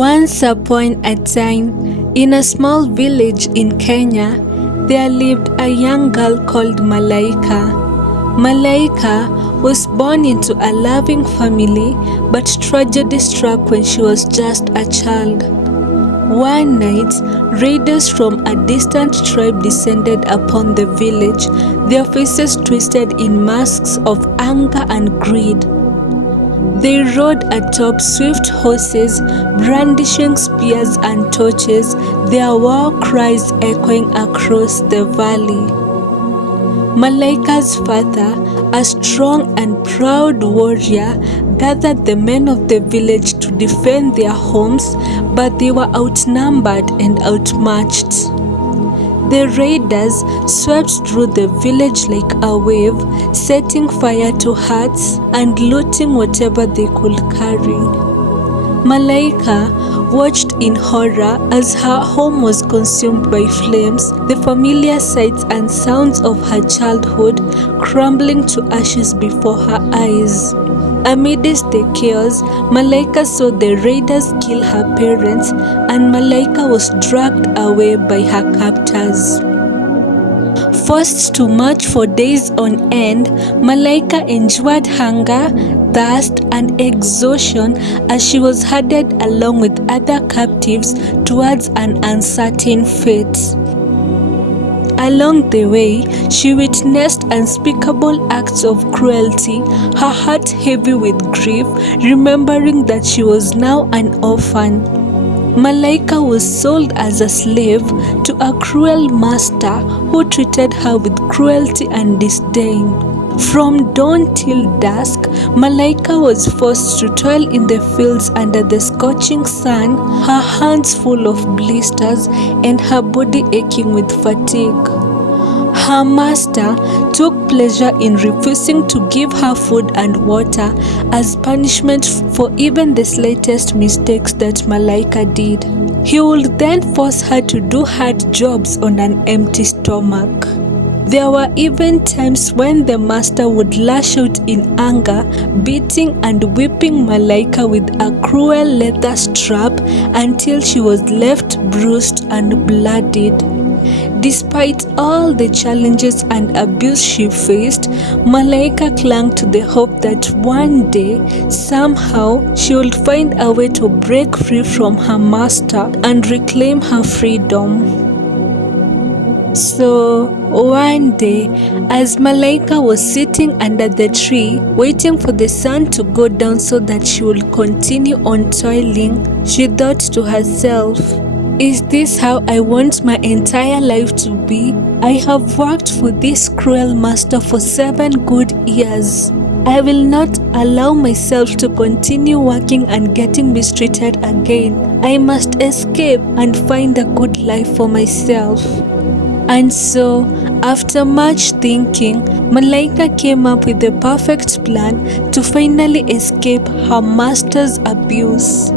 Once upon a time, in a small village in Kenya, there lived a young girl called Malaika. Malaika was born into a loving family, but tragedy struck when she was just a child. One night, raiders from a distant tribe descended upon the village, their faces twisted in masks of anger and greed. They rode atop swift horses, brandishing spears and torches, their war cries echoing across the valley. Malaika's father, a strong and proud warrior, gathered the men of the village to defend their homes, but they were outnumbered and outmatched. The raiders swept through the village like a wave, setting fire to huts and looting whatever they could carry. Malaika watched in horror as her home was consumed by flames, the familiar sights and sounds of her childhood crumbling to ashes before her eyes. Amidst the chaos, Malaika saw the raiders kill her parents, and Malaika was dragged away by her captors. Forced to march for days on end, Malaika endured hunger, thirst, and exhaustion as she was herded along with other captives towards an uncertain fate. Along the way, she witnessed unspeakable acts of cruelty, her heart heavy with grief, remembering that she was now an orphan. Malaika was sold as a slave to a cruel master who treated her with cruelty and disdain. From dawn till dusk, Malaika was forced to toil in the fields under the scorching sun, her hands full of blisters and her body aching with fatigue. Her master took pleasure in refusing to give her food and water as punishment for even the slightest mistakes that Malaika did. He would then force her to do hard jobs on an empty stomach. There were even times when the master would lash out in anger, beating and whipping Malaika with a cruel leather strap until she was left bruised and bloodied. Despite all the challenges and abuse she faced, Malaika clung to the hope that one day, somehow, she would find a way to break free from her master and reclaim her freedom. So, one day, as Malaika was sitting under the tree, waiting for the sun to go down so that she would continue on toiling, she thought to herself, "Is this how I want my entire life to be? I have worked for this cruel master for 7 good years. I will not allow myself to continue working and getting mistreated again. I must escape and find a good life for myself." And so, after much thinking, Malaika came up with the perfect plan to finally escape her master's abuse.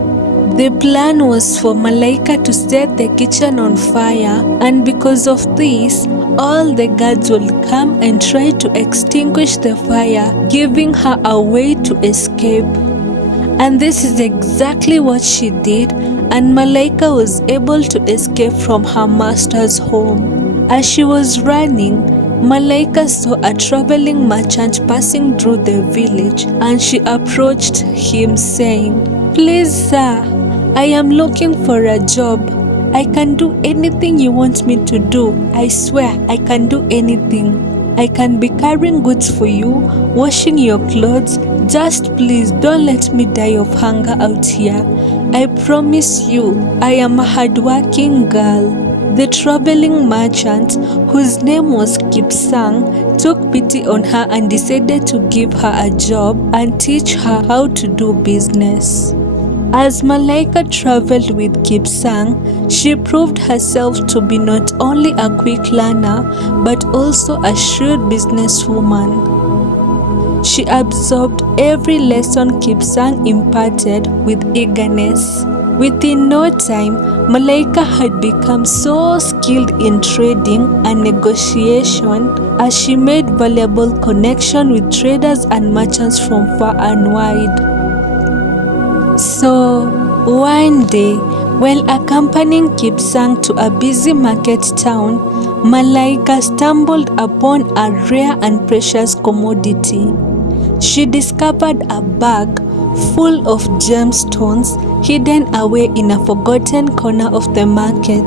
The plan was for Malaika to set the kitchen on fire, and because of this, all the guards will come and try to extinguish the fire, giving her a way to escape. And this is exactly what she did, and Malaika was able to escape from her master's home. As she was running, Malaika saw a traveling merchant passing through the village, and she approached him saying, "Please, sir, I am looking for a job. I can do anything you want me to do. I swear I can do anything. I can be carrying goods for you, washing your clothes. Just please don't let me die of hunger out here. I promise you, I am a hardworking girl." The traveling merchant, whose name was Kipsang, took pity on her and decided to give her a job and teach her how to do business. As Malaika traveled with Kipsang, she proved herself to be not only a quick learner, but also a shrewd businesswoman. She absorbed every lesson Kipsang imparted with eagerness. Within no time, Malaika had become so skilled in trading and negotiation as she made valuable connection with traders and merchants from far and wide. So, One day, while accompanying Kipsang to a busy market town, Malaika stumbled upon a rare and precious commodity. She discovered a bag full of gemstones hidden away in a forgotten corner of the market.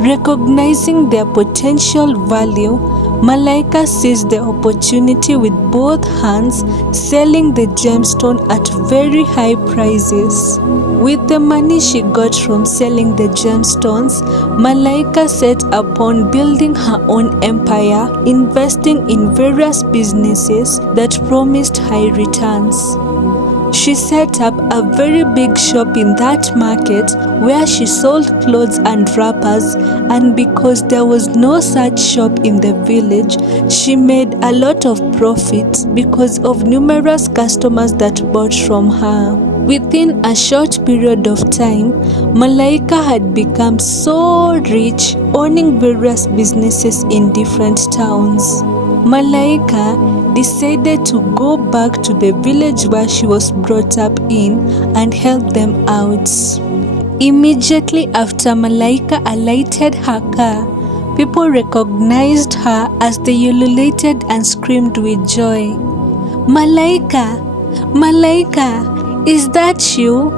Recognizing their potential value, Malaika seized the opportunity with both hands, selling the gemstone at very high prices. With the money she got from selling the gemstones, Malaika set upon building her own empire, investing in various businesses that promised high returns. She set up a very big shop in that market where she sold clothes and wrappers, and because there was no such shop in the village, she made a lot of profit because of numerous customers that bought from her. Within a short period of time, Malaika had become so rich, owning various businesses in different towns. Malaika decided to go back to the village where she was brought up in and help them out. Immediately after Malaika alighted her car, people recognized her as they ululated and screamed with joy. Malaika! Malaika! Is that you?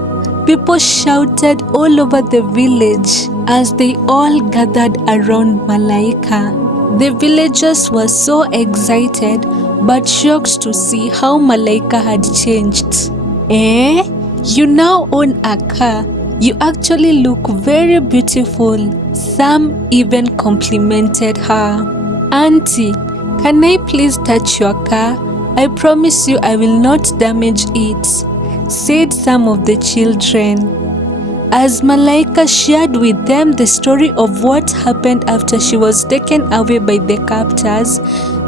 People shouted all over the village as they all gathered around Malaika. The villagers were so excited but shocked to see how Malaika had changed. Eh? You now own a car. You actually look very beautiful. Some even complimented her. Auntie, can I please touch your car? I promise you I will not damage it, said some of the children. As Malaika shared with them the story of what happened after she was taken away by the captors,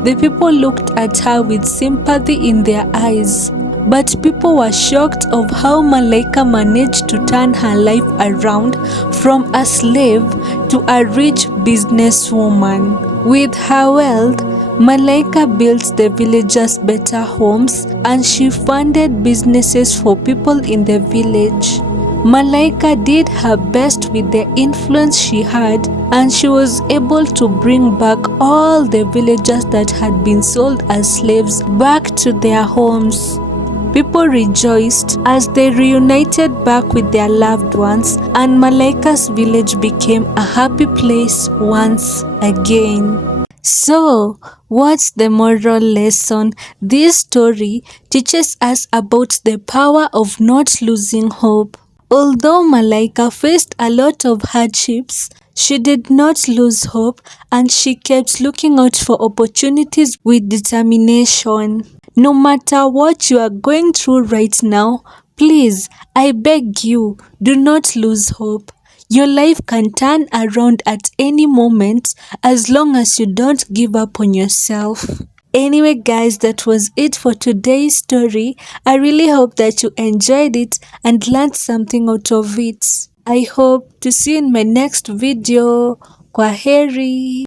the people looked at her with sympathy in their eyes. But people were shocked of how Malaika managed to turn her life around from a slave to a rich businesswoman. With her wealth, Malaika built the villagers better homes and she funded businesses for people in the village. Malaika did her best with the influence she had, and she was able to bring back all the villagers that had been sold as slaves back to their homes. People rejoiced as they reunited back with their loved ones, and Malaika's village became a happy place once again. So, what's the moral lesson? This story teaches us about the power of not losing hope. Although Malaika faced a lot of hardships, she did not lose hope and she kept looking out for opportunities with determination. No matter what you are going through right now, please, I beg you, do not lose hope. Your life can turn around at any moment as long as you don't give up on yourself. Anyway guys, that was it for today's story. I really hope that you enjoyed it and learned something out of it. I hope to see you in my next video. Kwaheri.